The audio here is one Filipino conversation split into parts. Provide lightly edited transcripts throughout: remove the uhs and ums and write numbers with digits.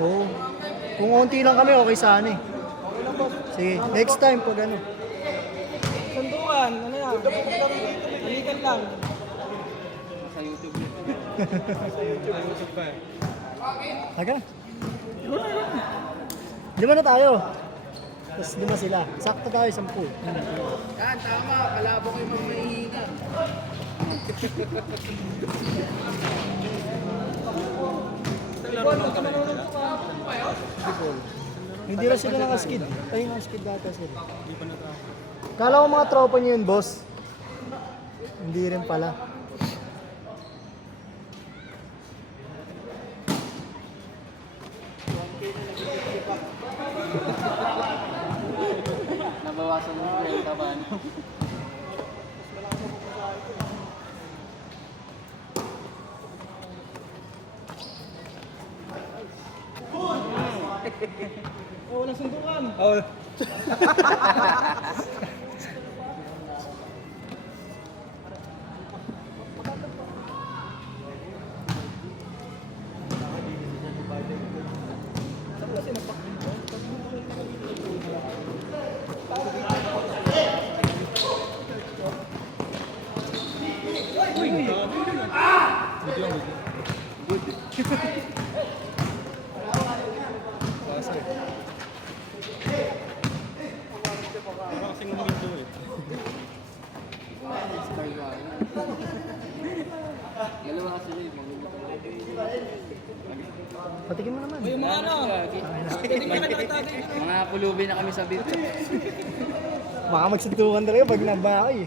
Oo. Kung unti lang kami, okay sana eh. Sige, next time pag ano. Sandukan, ano yan? Balikan lang. Sa YouTube. Haga. Lima na tayo. Tapos lima sila. Sakto tayo, 10. Yan, tama. Kalabo ko yung mga mahihina. Hindi rin sila nakaskid. Ay, nakaskid data sila. Kala ko mga tropa niyo yun, boss. Hindi rin pala. Nabawasan mo yung kaban. Oh, walang sandukan. Oh. Dalawa sila yung Patikin mo naman. Yung mga ano. Pwede ka nagtatagay. mga pulubi na kami sa bito. Baka magsuntukan talaga pag nabaki.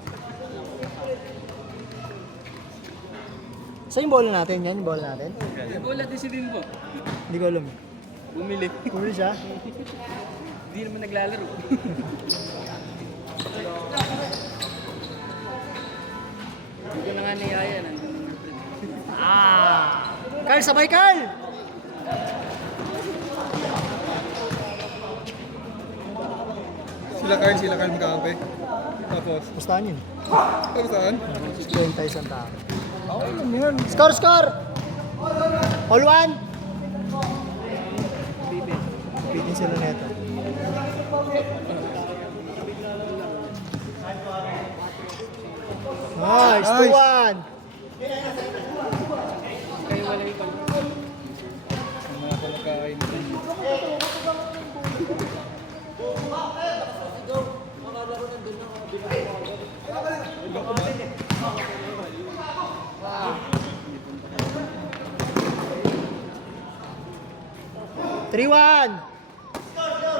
Saan yung bola natin? Yan yung bola natin? Bola din si Bimbo. Hindi ko alam. Bumili. Pumili siya? Hindi naman naglalaro. Hindi ko na nga niyaya. Carl, sabay Carl! Sila Carl magkakampi. Tapos, Pustahan yun. tapos saan? 20 isang tao. Okay lang yan. Score, score! All one! Pitin sila neto. Nice! 2-1! Kayo wala yung pag... Sa mga palagkain nito. Three-one!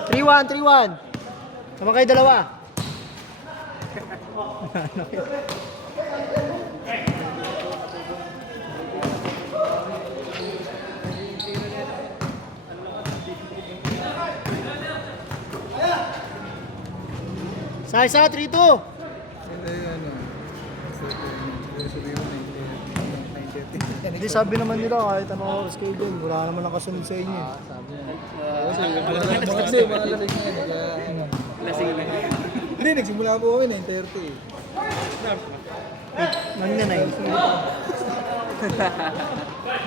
3-1! Sama kayo dalawa. Sa 3-2. Eh, ano? Sabi ko 9:30. Hindi, sabi naman nila kahit anong oras kayo dyan, wala naman nakasunod sa inyo. Kasi mga lamig na yun. Kaya, ano. Lasing lang. Hindi, nagsimula po kami 9:30. Nanganay.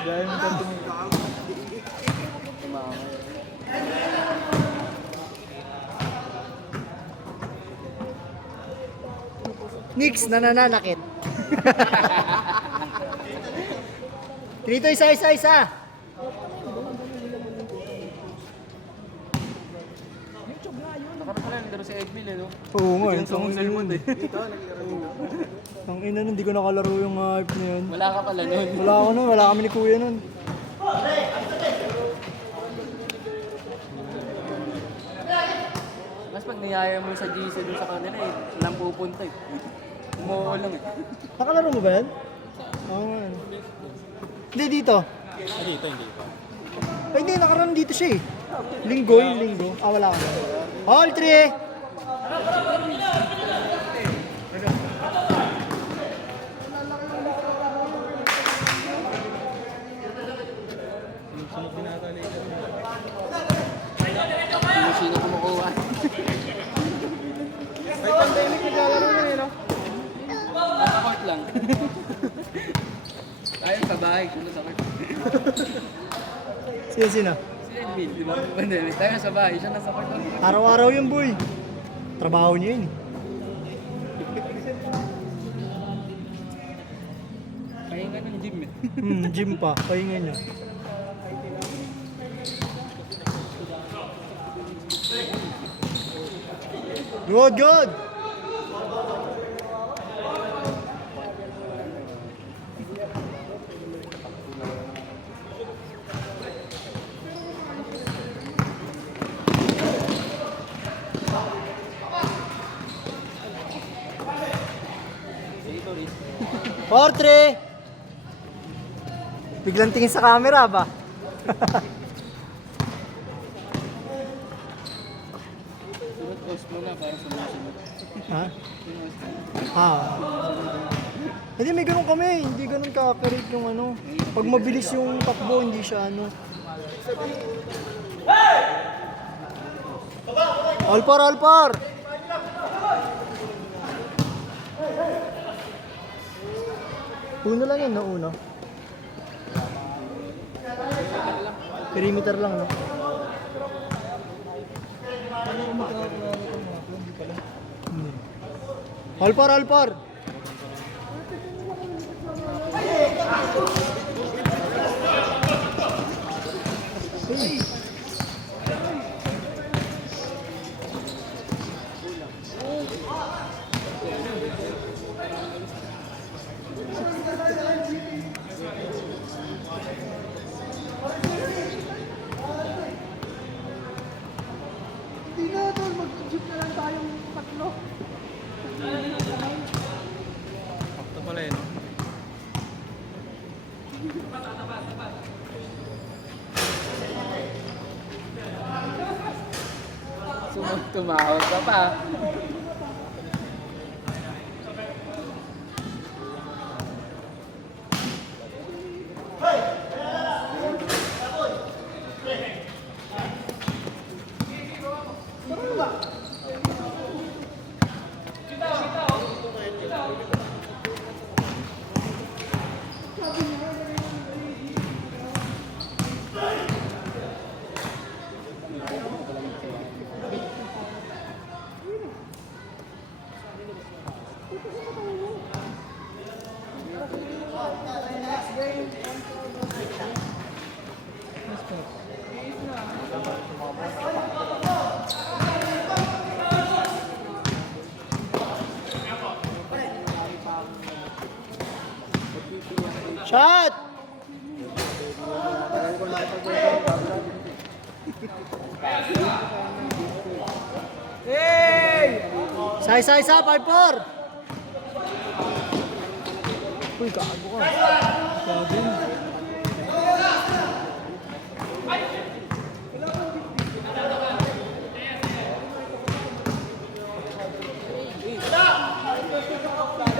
Dahil mo tanto mo. Nix, nananakit. Dito, isa. Nakarap pala, nandaro si Egbil eh, no? Oo nga, Yung song cellphone eh. Ang ina nun, hindi ko nakalaro yung hype na yun. Wala ka pala nun. Wala ako nun, wala kami ni Kuya nun. Mas pag niyaya mo sa GC dun sa kanila eh, walang pupunta eh. Umuho lang eh. Nakalaro mo ba yan? Oo nga. Hindi, dito. Dito, hindi pa. Ay, hindi, nakaraan dito siya eh. Linggo. Wala ka na. All three! Sunod din ata later. Sino kumukuha? May pandemic naglalaro na yun, no? Nasa court lang. Ayun sa bahay, sino sa court? Sino? Sila Emil, di ba? Pandemic. Tayo sa bahay, siya nasa court. Araw-araw yun, boy. Trabaho niya yun. Kaya nga ng gym eh. Gym pa. Pahinga niya. Good, good. Four, three. Biglang tingin sa camera ba? Sunod post muna para sa mga sunod. Ha? Hindi, may ganun kami. Hindi ganun ka-accurate yung ano. Pag mabilis yung takbo, hindi siya ano. All par, all par! Uno lang yun, no? Uno. Perimeter lang, no? All par, all par! Ito pala eh, no? Tumawag ka pa. Shot! Hey! Isa, 5-4! Uy, gago ka.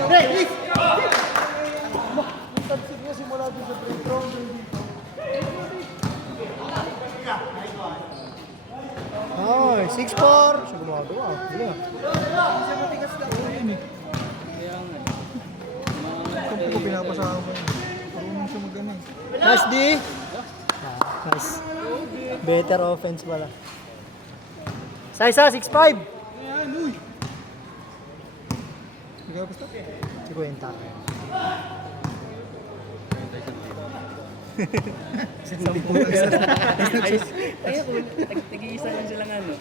Hey, Ay, 6-4. Siya gumagawa. Wala. Kaya nga. Kung ko pinapasama mo yun. Marunong siya mag-ano eh. Nice D. Nice. Better offense pala. Isa, 6-5. Ayan, uy! Ikaw basta? 50. Ayos. Kaya kung tag-isa lang silang ano.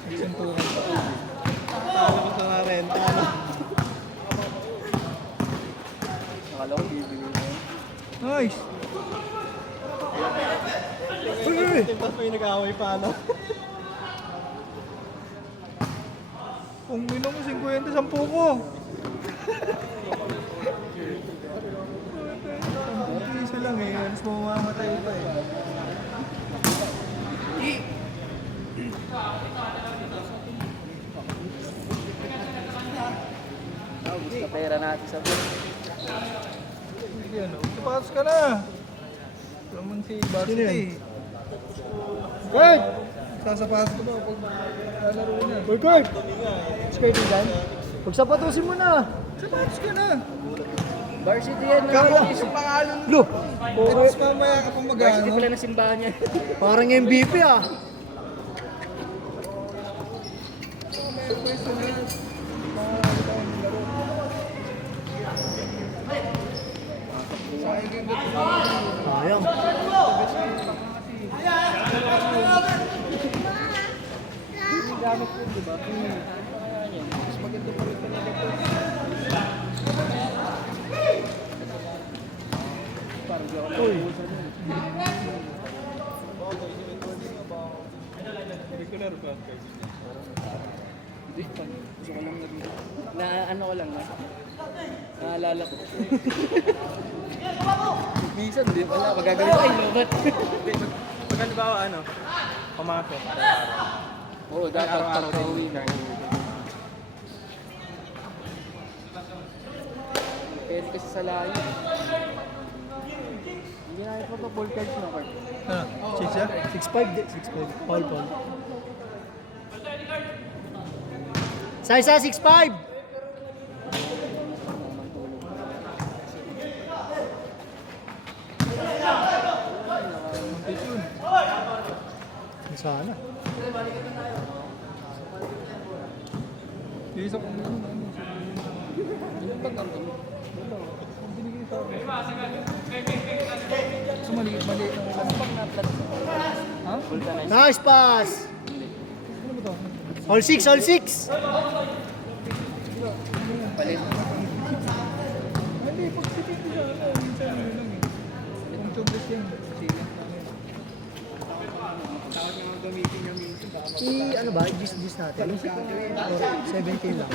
Talo ko sa renta. Akala ko bibili na yun. Nice! Uy! Tapos may nag-away pa, ano? Kung minum mo 50, 10 ko. Isa lang eh, alas mamamatay pa eh. Gusto pera natin sa book. Hindi yan, sapatos ka na. Naman si Varsity. Kurt! Sasapatos ko ba pag lalaro na? Uy, Kurt! Skirting dyan? Pagsapatusin mo na. Sapatos ka na. Varsity yan. Kala. Yung pangalan mo. Lo! Tapos mamaya ka pang Varsity mag-ano. pala na simbahan niya. Parang MVP ah. Sayang. Gamit ko, di ba? Mas maganda pa rin talaga ito. Parang di ako nauusan yun. Regular ba? Hindi, gusto ko lang na dito. Ano ko lang na. Naalala ko. Minsan, di wala. Magagalit Ay, lobat. Pag halimbawa, pumasok. Oo, dati Araw-araw din. uwi na. Pwede kasi sa layo. Hindi na ito pa full cards na card. Cheat siya? 6'5 di. 6'5. Paul. Size 6'5. Sana. Yung isa ko na yun. Yung bag ang dumi. Ang binigay sa akin. So, maliit lang ilan. Ha? Vulcanize. Nice pass. Ano ba ito? All 6, all 6. Palit. Hindi, pag sitit ko siya, minsan ano lang eh. Kung tubos yan, silent namin. Tawag yung gamitin niya minsan. Ano ba? Gis natin. Or 17 lang.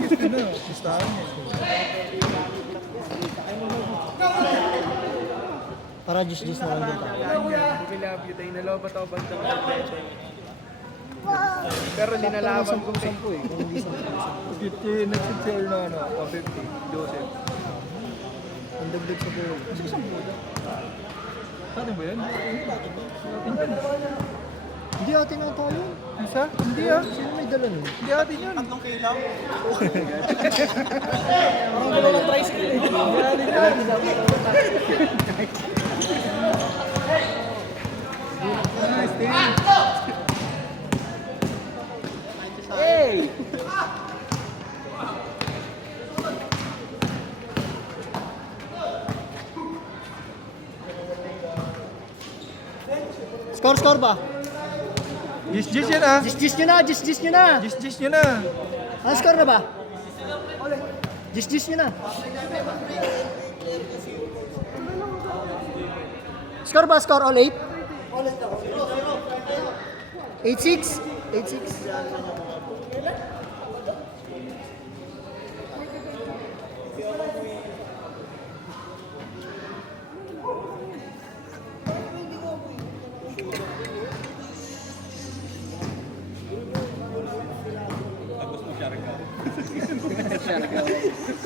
Kiss ko na, listahan niya. Para gis na lang din tayo. We love you tayo. Nalobat ako bandang atleto. Pero ninalaban ko eh. Kung hindi sa 50, nag-share na 150, Joseph. ang dagdag sa buhay. Ano ba yan? Hindi atin ang tayo. Isa? Hindi ah. Sino may dala nun? Hindi atin yun. Tatlong kilaw. Parang dala ng tricycle eh. Hindi atin yan. Nice, team. Hey! Score ba? Gis yan ah. Gis nyo na, gis nyo na. Gis nyo na. Ang score na ba? Gis nyo na. Score ba? Score all 8? 8-6? 8-6.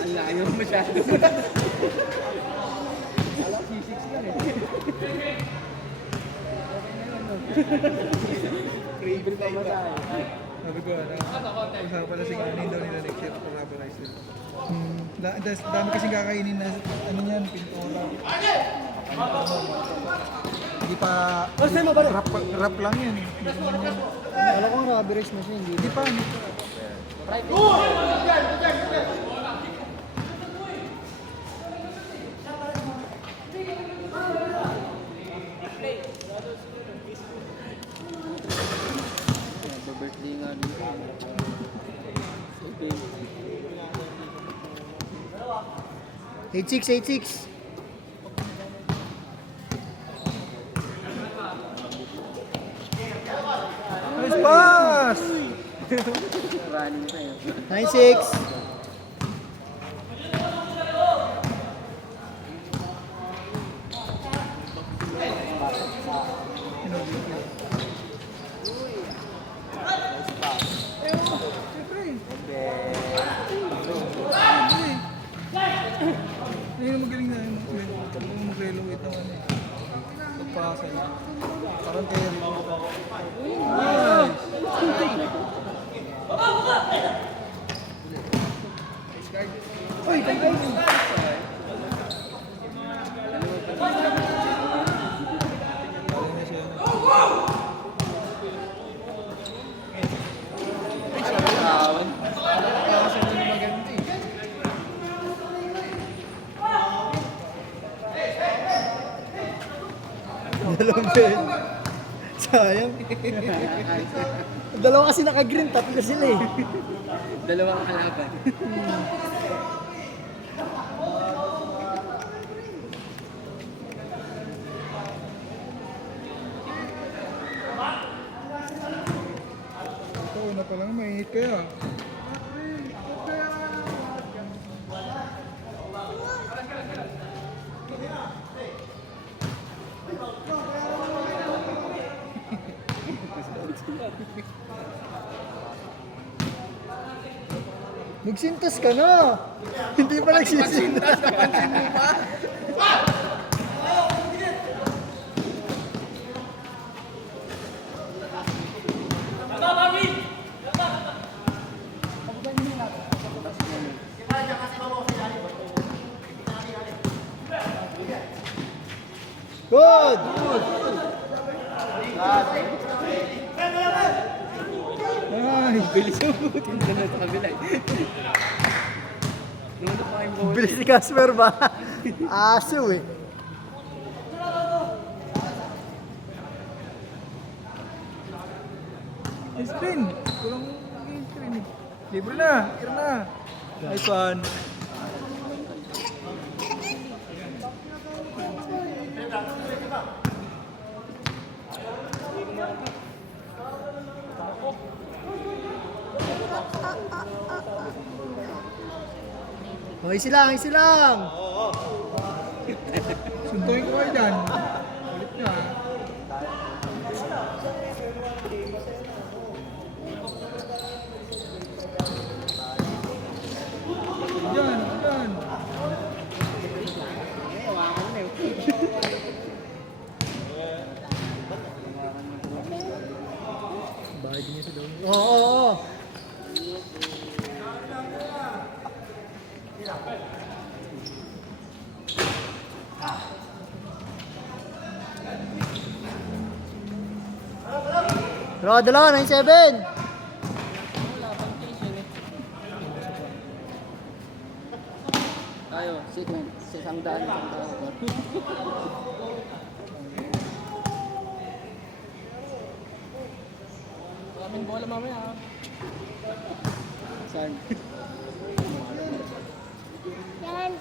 Ang layo masyado. Craven pa ba tayo? Sabi ko, usapan pala si kanin daw nila next year para rubber rice. Dami kasing kakainin na, yan, pintura. Hindi pa, rap lang yan. Hindi naman yan. Alam ko ang rubber race na siya, hindi. Hindi pa. Birthday nga dito. Okay. 8-6. Nice pass! Running pa yun. 9-6. Hindi na magaling na yun. Kung mag-relocate naman eh. Pagpasa na. Parang Terry. Nice! Uy, kay Walang pen. Sayang. Dalawa kasi naka-green, tatlo sila eh. Dalawang kalaban. Ito, una pa lang, mainit kaya. Nagsintas ka na. Hindi pa nagsisintas. Napansin mo pa? Good! Ay, Bilis yung buti. Doon na sa kabila eh. Nung pa yung ball. Bilis si Casper ba? Aso eh. screen. Kulang yung screen eh. Libre na, kira na. Nice one. Oh, easy lang, easy lang. Suntuin ko kayo dyan. Ulit nyo ha. Dyan, dyan. Bakit niya sa doon? Oo, oo, oo. Dalawa, 9-7. Tayo, second. Sa isang daan. Kaming bola mamaya. Saan? Yan.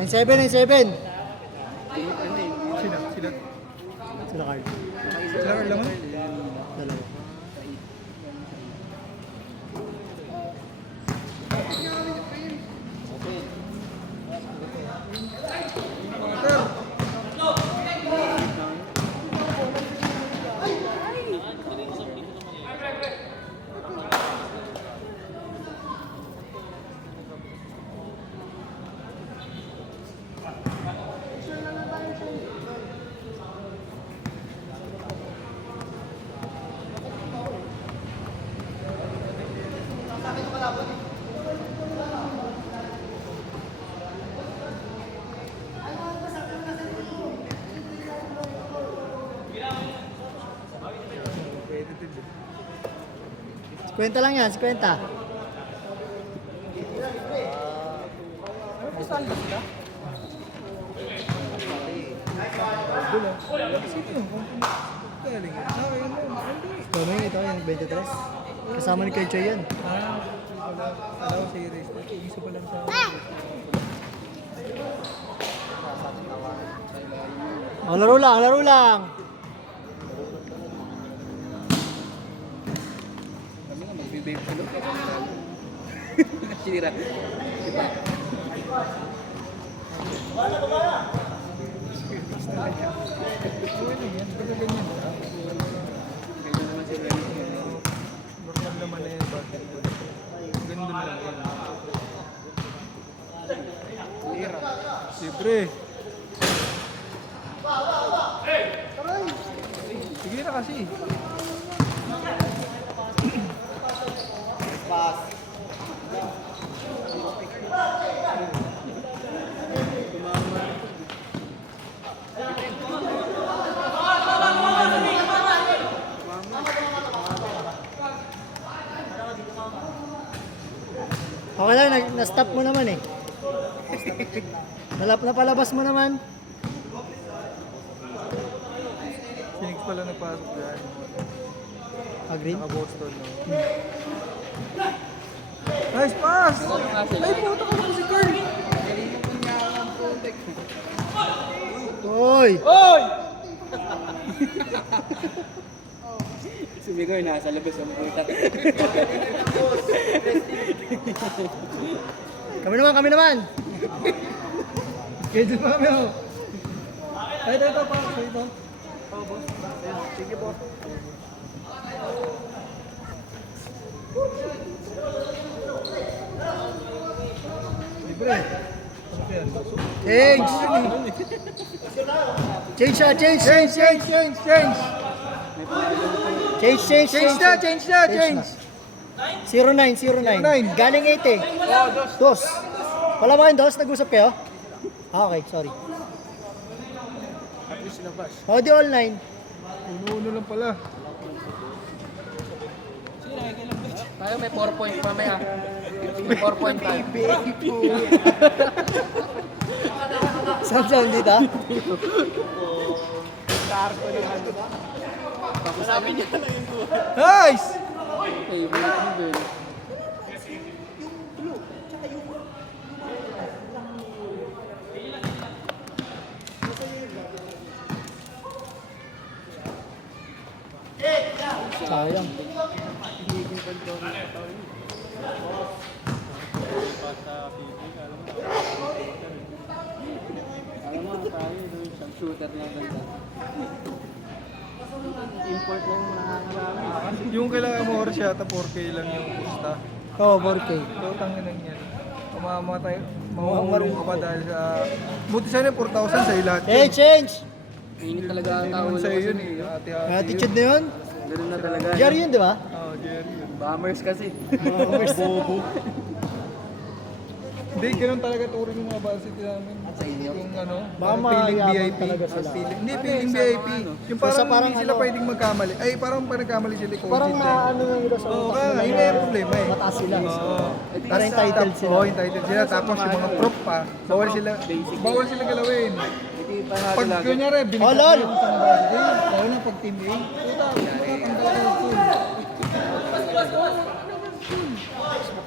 Nine seven, 9-7. Sila, sila. Sila card. Sila ka laman? Dalawa. Kwenta lang yan, 50. Sino yun? Galing. Nakaya mo. Hindi. Ito yung 23. Kasama ni Kerchoy yan. Alaw series. Isa pa lang sa... Oh, laro lang, laro lang. Kami nga, magbe-vape sa loob. Sinira. Diba? Ganyan naman si Renny. Normal naman na yung basketball. Ganun lang yan. Siyempre. Aray! Sige na kasi. Okay lang, na-stop mo naman eh. Napalabas mo naman. Phoenix pala nagpasok dyan. Agree? Naka-Boston, no? Nice pass! Ay, puto ka mo si Carl! Hoy! Oy! Sumigaw, nasa labas ang puta. Kami naman! Kaya dyan pa kami, oh. Ay, ito pa. Ito. Oh, boss. Sige, boss. Libre. Ano yan? Change! Change siya, change! Change na. 09. Galing 80. Dos. Wala ba kayong dos? Nag-usap kayo? Ah, okay, sorry. At least sinabas. O, di all 9. Uno lang pala. Tayo may 4 point mamaya. May 4 point tayo. Sound dito? Tapos amin niya na yung duwa. Nice! Favorite mo, Ben. Sayang. Alam mo, tayo doon siyang shooter lang ganda. Import lang yung nakakarami. Yung kailangan mo oras yata 4K lang yung pusta. Oo, 4K. So, tangin lang yan. Mamamatay. Mamamarong ka pa dahil sa... Buti sana yung 4,000 sa'yo lahat. Hey, change! Mainit talaga ang Hindi tao. naman sa'yo yun eh. Ate-ate May attitude na yun? Ganun na talaga. Jerry yun, di ba? Oo, Jerry yun. Bombers kasi. Bobo. Hindi, ganun talaga turing yung mga varsity namin. Yung ano, Baka feeling mayaman VIP. talaga sila. Hindi, feeling VIP. Yung Basta parang, parang hindi sila ano, pwedeng magkamali. Ay, parang pag nagkamali sila, Parang coaching na ano yung nila sa Oo, utak kaya nila yun na yung problema eh. Mataas sila. Oo. Parang entitled sila. Oo, entitled sila. Tapos yung mga prop pa, bawal sila galawin. Pag kunyari, Oh, binigyan lol! yung isang varsity, lalo na pag team A, puta, makakanggal ka ng school.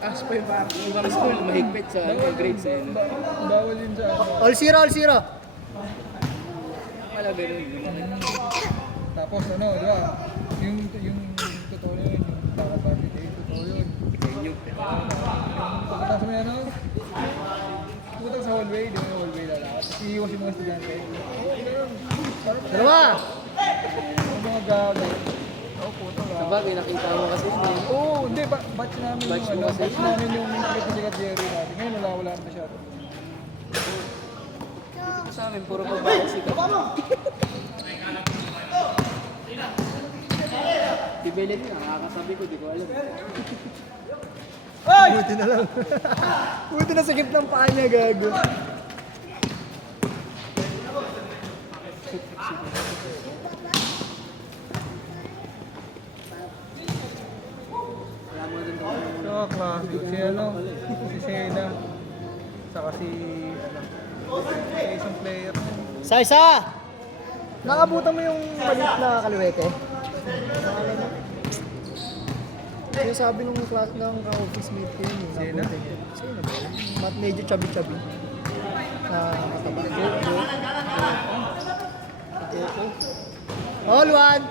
As pa yung ibang school, mahigpit sa grades eh. Bawal yun sa ano. All zero. Wala ganun. Tapos ano, di ba? Yung totoo yun, yung bawat varsity, totoo yun. Yung Pagkatapos mo yan, ano? Puta sa hallway, di ba yung hallway lalakad? Tapos iiwas yung mga estudyante. Dalawa! Yung mga gago. Oo, puta ka. sabagay, nakita mo kasi yun eh. Oo, hindi, batch namin Batch yung mo ano, kasi. batch namin yung sikat na sikat Jerry natin. Ngayon wala na siya. Sa amin, puro babae sikat. Tibelit nga, nakakasabi ko, di ko alam. Buti na lang. Buti na sakit ng paa niya, gago. Wala mo din daw. So, classic. Si ano, si Sena. Saka si, ano, isang player. Isa! Nakabutan mo yung maliit na kaliwete? Yung sabi nung class ng ka-office mate ko yun eh. Sino? Sino ba yun? Medyo chubby-chubby. Mataba. All one.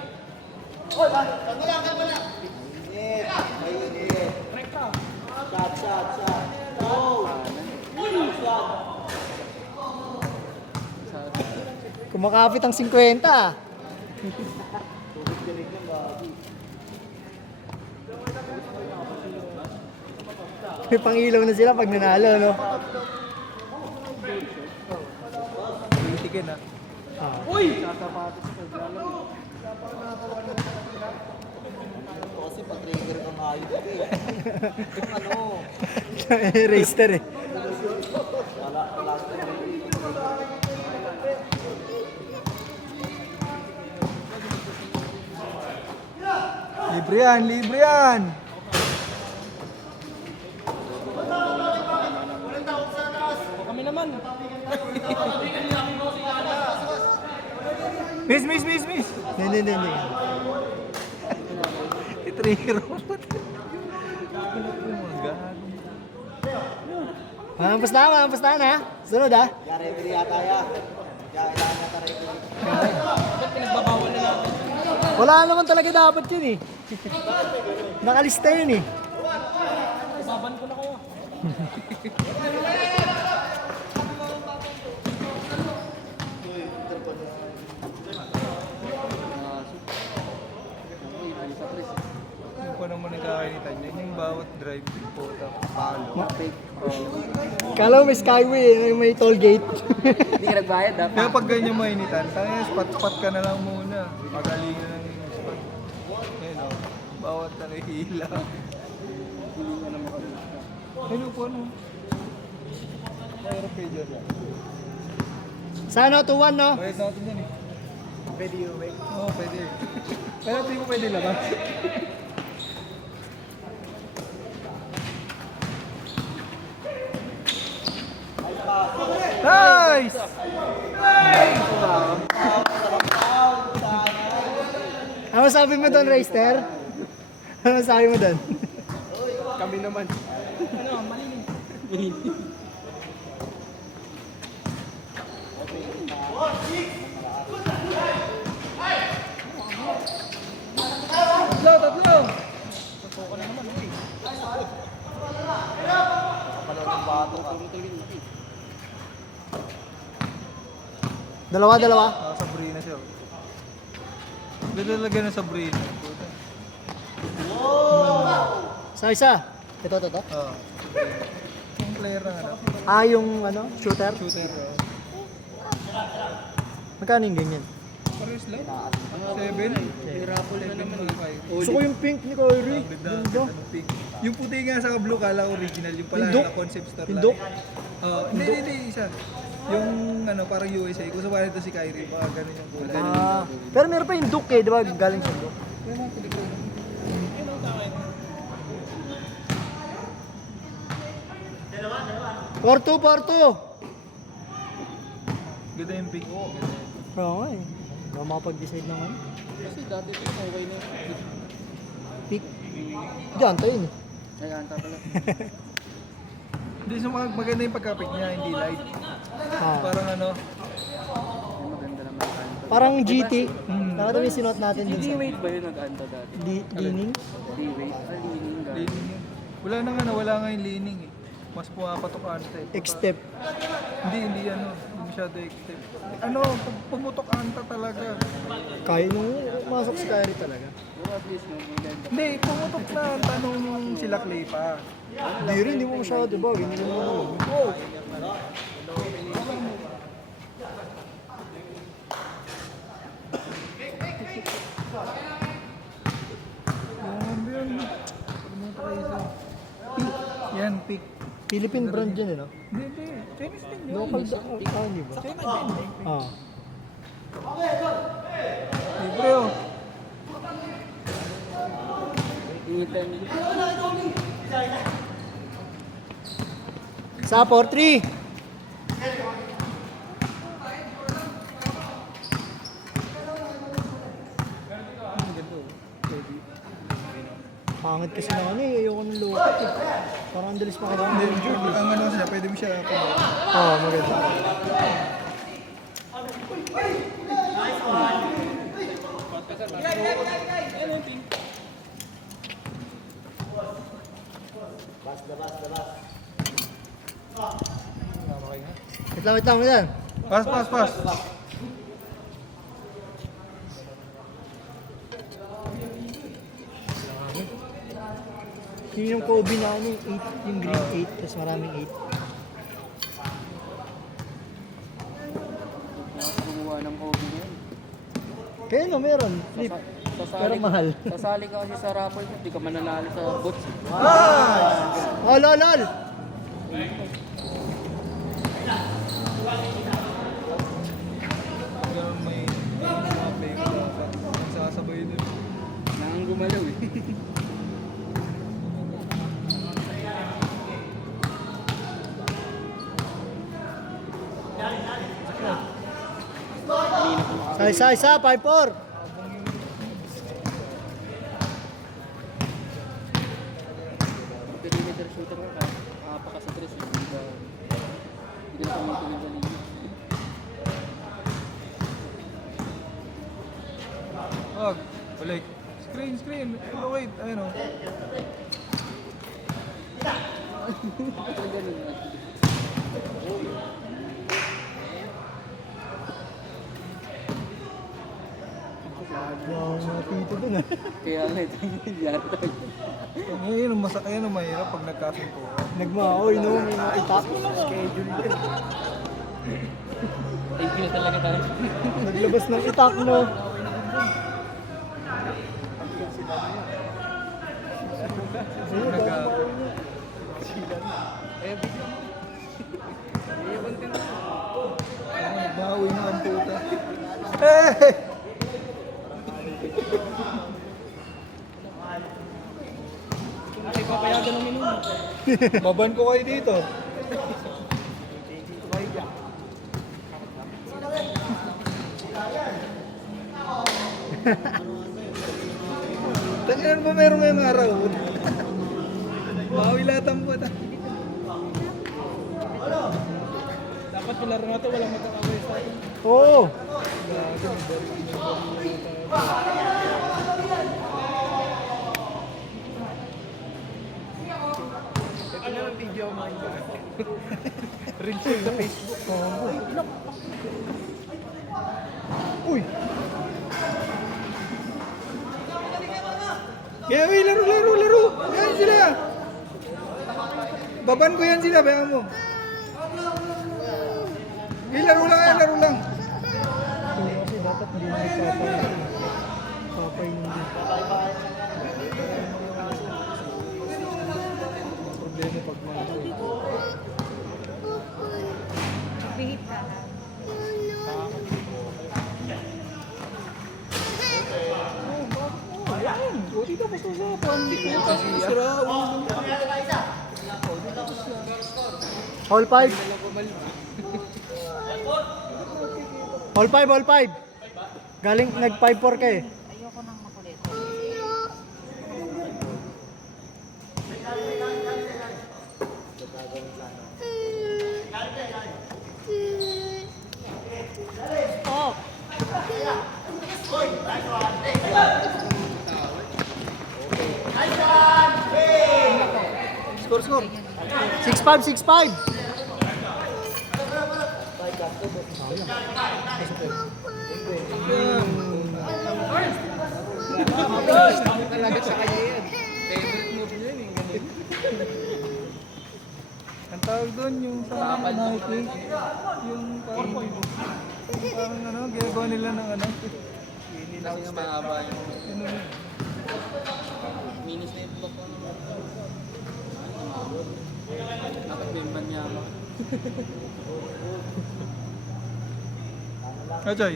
Kumakapit ang 50. May pangilaw na sila pag nanalo, no? Itikin na. Ah. Kasi pa-trigger ka nga yun eh. Ano? Racer eh. Wala. Libre yan, libre yan! Kami naman. Miss! Hindi. I-trigger mo. Mampas na. Sunod ah. Referee yata yan. Kailangan na referee. Ba't pinagbabawal na natin? Wala naman talaga dapat yun eh. Nakalista yun eh. Baban ko na kayo. Yung pa naman nagkakainitan yan, yung bawat drive po, palo. Kala mo may skyway eh, may toll gate. Hindi ka nagbayad ha? Kaya pag ganyan mainitan, tayo spot ka na lang muna. Magalingan lang yung spot. Ayun o, bawat nakihila. Ayun po ano. Mayroon kayo dyan. Sana 2-1 no? Bayad natin yan eh. Pwede yun, wait. Oo, pwede. Pero hindi ko pwede labas. Nice! Ano sabi mo doon, Racer? Ano sabi mo doon? Kami naman. Tatlo! Dalawa. Sabrina siya. Ganda talaga ng Sabrina. Isa. Ito. Oo. Yung player ng ano? Ah, yung ano, shooter. Shooter. Magkano yung ganyan? Pares lang. 7. Raffle na naman. Gusto ko yung pink ni Kyrie. Ganda. Yung puti nga sa blue kala original, yung pala Pindok? na concept store Pindok? Hindi, isa. Yung ano, parang USA. Kung sa ito si Kyrie, baka ganun yung kulay. Ah, pero meron pa yung Duke eh, di ba? Galing sa Duke. Pero pelikula. 4-2. Ganda yung pink. Oo nga eh. Hindi ako makapag-decide ng ano. Kasi dati ito okay na yun. Pick. Diyan, tayo yun eh. Ay, anta pala. Hindi, so maganda yung pagka-pick niya, hindi light. Ah. Parang ano, Ay, maganda naman. Anta. Parang GT. Nakita mo yung sinuot natin dun sa D-weight ba yun nag-anta dati? Leaning. D-weight? Ah, leaning gano'n. leaning yun. Wala nga yung leaning eh. Mas pumapatok ante. X-step. Hindi hindi masyado extend. Ano, pag pumutok anta talaga. Kaya nung masok si Kyrie talaga. Pero at least, no, maganda. Hindi, pumutok na anta nung sila Clay pa. Hindi mo masyado, di ba? Hindi mo ano. Grabe yun. Pumutok kayo sa... Peak. Yan, peak. Philippine brand yun eh, no? Hindi. Chinese din yun. Local da. Ah, hindi ba? China din. Ah. Libre oh. Ingitan. Sa 4-3. Pangit kasi na ano eh, ayoko ng lokat eh. Parang ang dalis makadaan. Hindi, ang ano siya, pwede mo siya pumunta. Oo, maganda. Wait lang, wait lang. Pass, pass, pass. Yun yung Kobe na ano, 8, yung green 8, tapos maraming 8. Gumawa ng hobby niya. Kaya no, meron. Flip. Pero mahal. Sasali ka kasi sa raffle, hindi ka mananalo sa boots. Oh, lol, lol! Hanggang may mga baby dapat. Nagsasabay dun. Nang gumalaw eh. Sa isa, 5-4. Perimeter shooter ka, makapaka sa tres. Hindi na tumutuloy sa linya. Wag. Balik. Screen, screen. Oh, wait. Ayun o. Ganun na. Wow, mga tito dun ah. Kaya nga ito yung nangyari tayo. Ayun ang mahirap pag nagkasunto. Nagmaoy no, may mga itak. Schedule din. Thank you talaga tayo. Naglabas ng itak no. Nagbawi na ang puta. Hey! Ay, papayagan ng minum. Baban ko kayo dito. Tanginan ba meron ngayong araw? Bawi lahat ang puta. Dapat palaro na to, walang magkakaway sa akin. Oo. Ito na ng video mo. Reels yun sa Facebook. Uy. Kaya may laro. Yan sila. Baban ko yan sila, bayan mo. Laro lang. Kasi dapat hindi na papay nung Problema pag mga Bihit ka ha. O, dito pa sa usapan. Sira, All 5. All 5, all 5. Galing nag 5-4 ka eh. Ayoko nang makulit. Oh! Score. 6-5, 6-5. Talaga sa kanya yan. Favorite move niya yun. Ganun. Ang tawag doon yung sa Nike, yung parang ginagawa nila ng ano. Hindi na kasi mahaba yung Ano, minis na yung block ko. Dapat may manyama. Ajoy.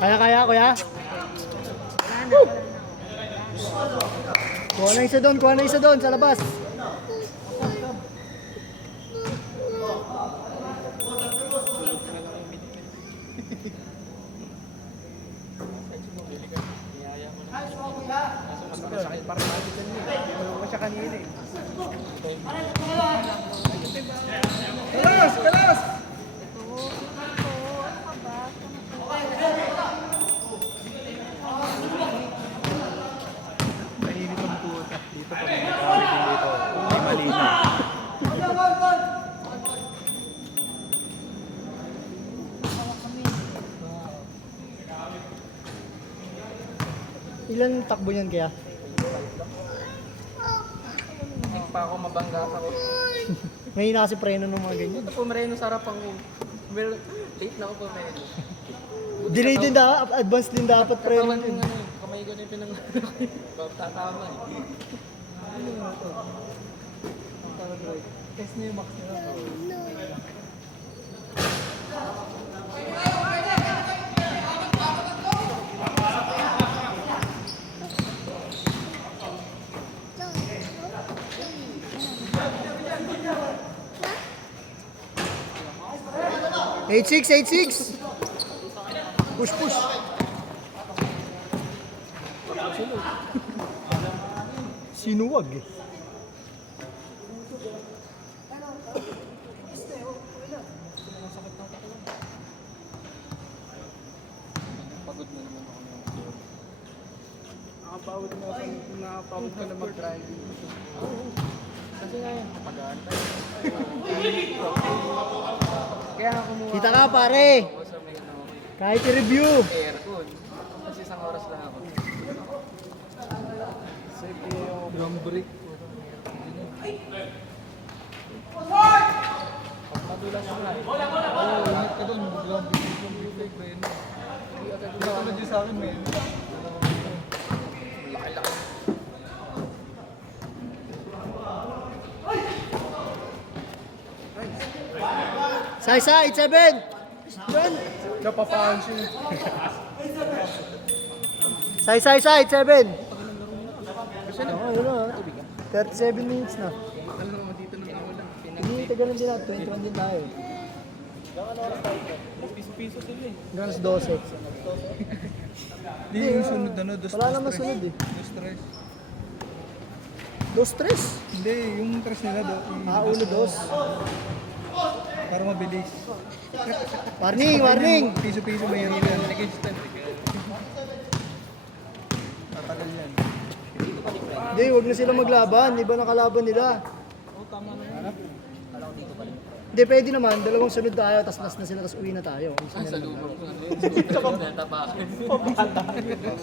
Kaya, kuya. Kuha na isa doon sa labas. Masakit para natin dyan yun. Ano ko siya kanina eh. Kalas! Ito, ano ka ba? Ilan takbo niyan kaya? Hindi pa ako mabangga ako. Ngayon na kasi preno ng mga ganyan. Ito pumereno sa harapan ko. Well, late na ako pumereno. Delay din dapat, advance din dapat preno Katawan yun. yung ano, kamay ko na yung pinang... Tatama eh. Test niya yung max nila. Eight six. Push. Sinuwag eh. Pagod na naman ako. Nakapagod ka na mag-driving. Kasi nga yun, pag-aantay. Kaya nga kumuha Kita ka pare. ako sa may ano, Kahit i-review. aircon. Kasi isang oras lang ako. Safety yung drum break. Madulas na eh. Oo, ingat ka doon. Grabe yung break ba yun? Hindi ka na sa akin, men. Laki-laki. Side 7. Napapaan siya. Side 7. Oo, yun na. 37 minutes na. Alam mo dito nang ako lang. Hindi, tagal din natin. 21 din tayo. Piso-piso sila eh. Hanggang alas 12. Hindi, yung sunod ano, dos Wala tres, naman tres. sunod eh. Dos tres. 2-3. Hindi, yung tres nila do. Ulo 2. Para mabilis. Warning. Piso-piso may yan. Tatagal yan. Hindi, huwag na sila maglaban. Iba na kalaban nila. Hindi, pwede naman. Dalawang sunod tayo, tas last na sila, tas uwi na tayo. Sa lumang ko ano yun. Sa pambatabakan.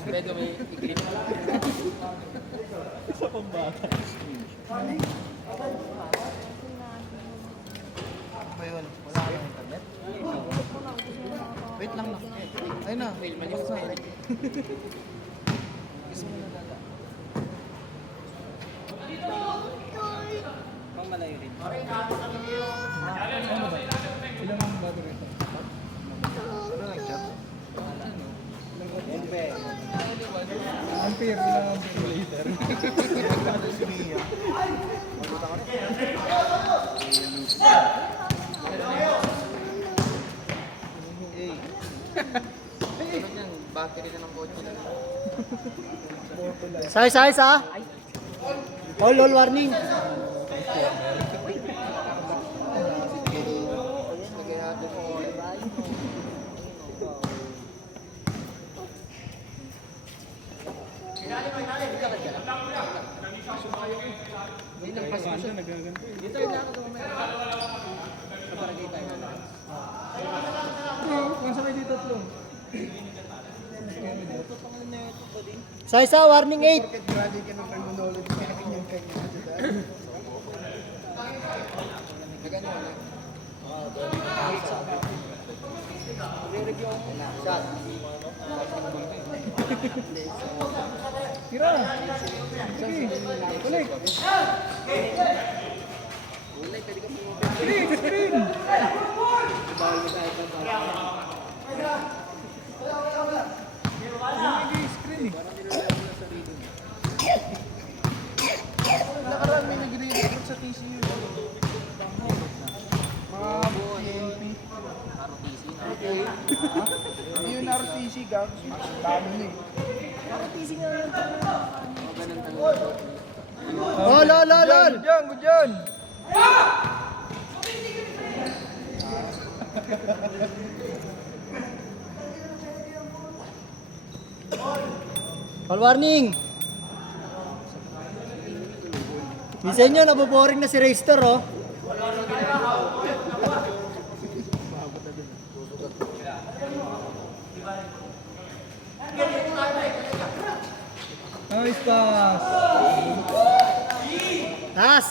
Medyo may iklip. Sa pambata. Ba yun? Wala kang internet? Wait lang na. Ayun na. Maliwas na. Gusto mo na dada. Pang malayo rin. Ilang ang battery ito? Ampere, ilang ampere later. Sunod yan, battery na ng kotse na. Size ah. All warning. Nagayado ko. Hindi lang pas ko siya. Dito rin ako tumamaya. Sa barangay tayo. Kung sa kayo dito tatlo. Size ah, warning 8. Grabe ka ng terminology. Kanya-kanya. Nagano wala? Shot. Tira! Sige! Balik! Ulay, pwede ka pumunta. Screen! Screen! Bawal mo tayo pang Hindi screen eh. Nakaraan may nagre-recruit sa TCU. Mga PNP. RTC na. Hindi yun RTC, gagos. Dami na eh. RTC nga yun. Ganun talaga. Oh, lol. Good yan! All warning. Bisa nyo, naboboring na si Rayster, oh. Nice pass. Taas!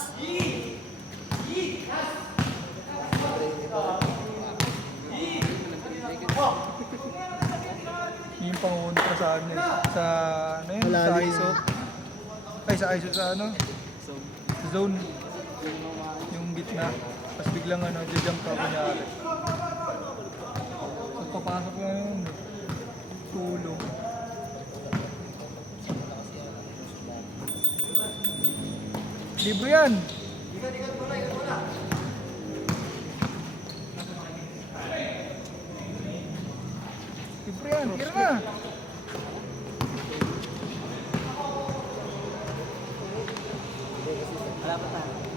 Yung panguntra sa ano eh. Sa ano yun? Sa Malalim. ISO. Ay sa ISO sa ano? Sa zone. Yung gitna. Tapos biglang ano, jump ka kunyari. Tapos papasok na yun. Tulong. Libre yan. Libre yan. Tira na.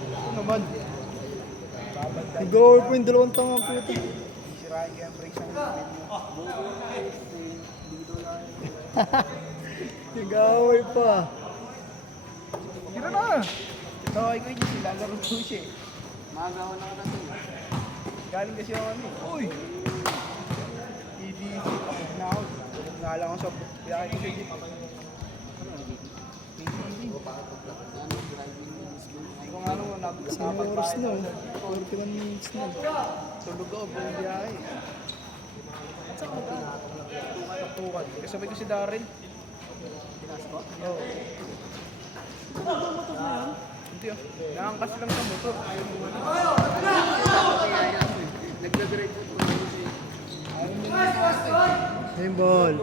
Ito naman. Babantay. Nag-over po yung dalawang tanga puta. Sirain ko yung brakes ng pin nyo. Nag-away pa. Tira na. Tawag ko yun sila, laro ko siya eh. Magawa na ako natin. Galing kasi ako ano eh. Uy. EDC, tapos na ako. Tulog nga lang ako sa biyahe ko sa jeep. Hindi ko nga alam kung Isang oras na. 41 minutes na. tulog ako buong biyahe. Tukan. Kasabay ko si Darren. Oo. Hindi ah. Nakangkas lang sa motor. Nagdadrive ko. Game ball.